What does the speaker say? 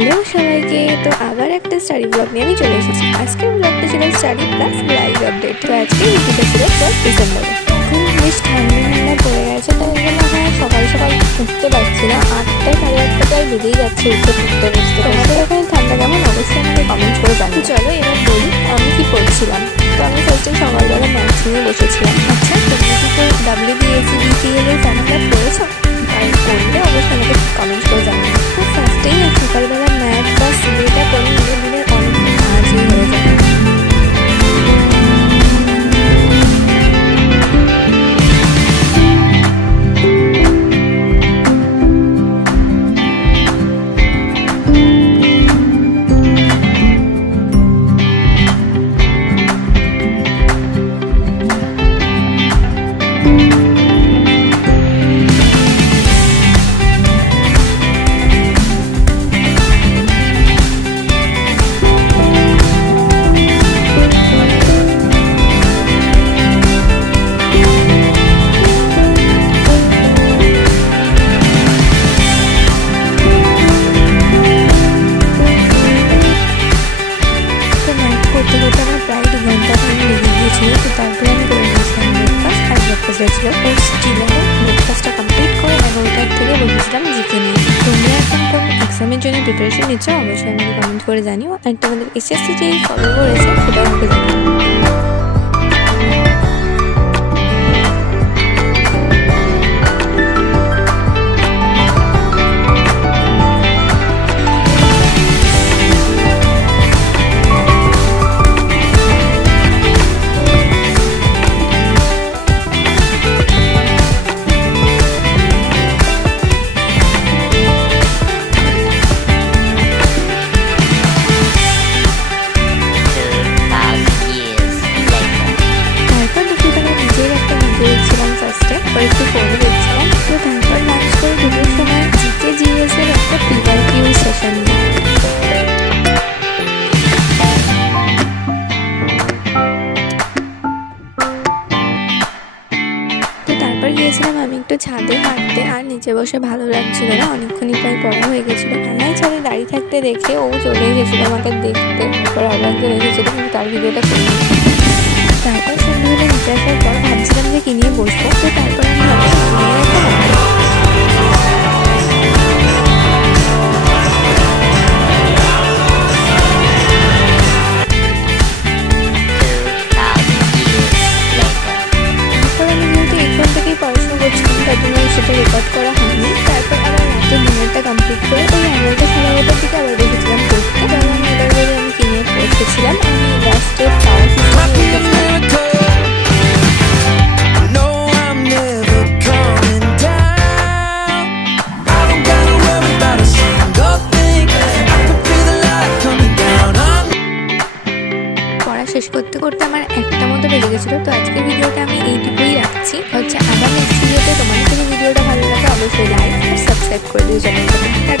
Hello সবাইকে, তো আবার একটা স্টাডি ব্লগ নিয়ে আমি চলে এসেছি। আজকের ব্লগটা ছিল স্টাডি প্লাস লাইভ আপডেট। তো আজকে ভিডিওটা ছিল 1 ডিসেম্বরে। এখন বেশ ঠান্ডা পড়ে গেছে, তো ওই জন্য আমার সকাল সকাল উঠতে পারছি না। 8টা সাড়ে 8টা প্রায় বেজেই যাচ্ছে উঠতে বসতে। তোমাদের ওখানে ঠান্ডা কেমন অবশ্যই আমাকে কমেন্ট করে জানাও। চলো এবার বলি আমি কি পড়ছিলাম। তো আমি ফার্স্টে সকালবেলা ম্যাথস নিয়ে বসেছিলাম। আচ্ছা, তোমরা কি তো WBSC-BPL এর ফর্ম ফিল আপ করেছো? আর করলে অবশ্যই আমাকে কমেন্ট করে জানাও। তো ফার্স্টেই সকালবেলা ম্যাথ বা সিভিলটা করে নিলে দিনের অনেক কাজই হয়ে যায়। ব্রেকফাস্টটা কমপ্লিট করে 11টার থেকে বসেছিলাম জিকে নিয়ে। তোমরা এখন কোন এক্সামের জন্য প্রিপারেশন নিচ্ছ অবশ্যই আমাকে কমেন্ট করে জানিও। আর তোমাদের SSC যেই ফলো করেছে সেটা আমাকে জানিও। একটু ফোনে দেখছিলাম। তো তারপর লাঞ্চ করে দুটোর সময় জিকে জিএস এর একটা PYQ সেশন নিই। তো তারপর গিয়েছিলাম আমি একটু ছাদে হাঁটতে। আর নিচে বসে ভালো লাগছিল না, অনেকক্ষণই প্রায় পড়া হয়ে গেছিলো। আমায় ছাদে দাঁড়িয়ে থাকতে দেখে ও চলে গেছিলো আমাকে দেখতে। তারপর আলাদা রেখেছিল, কিন্তু তার ভিডিওটা করি। তারপর সন্ধ্যাবেলা নিচে আসার পর ভাবছিলাম যে কি নিয়ে বসবো। তো তারপর আমি যেহেতু এখান থেকেই পড়াশোনা করছিলাম, তার জন্য সেটা রেকর্ড করা হয়নি। তারপর আবার রাতে ডিনারটা কমপ্লিট করে ওই 11টা সাড়ে 11টার দিকে আবার দেখেছিলাম পড়তে। কারণ আমি এবার বলে আমি কি নিয়ে পড়তেছিলাম। আমি লাস্টে পাওয়ার শেষ করতে করতে আমার 1টা মতো বেজে গেছিলো। তো আজকে ভিডিওটা আমি এইটুকুই রাখছি। আবার নেক্সট ভিডিওতে তোমাদের যদি ভিডিওটা ভালো লাগে অবশ্যই লাইক আর সাবস্ক্রাইব করে দিও চ্যানেলটাকে।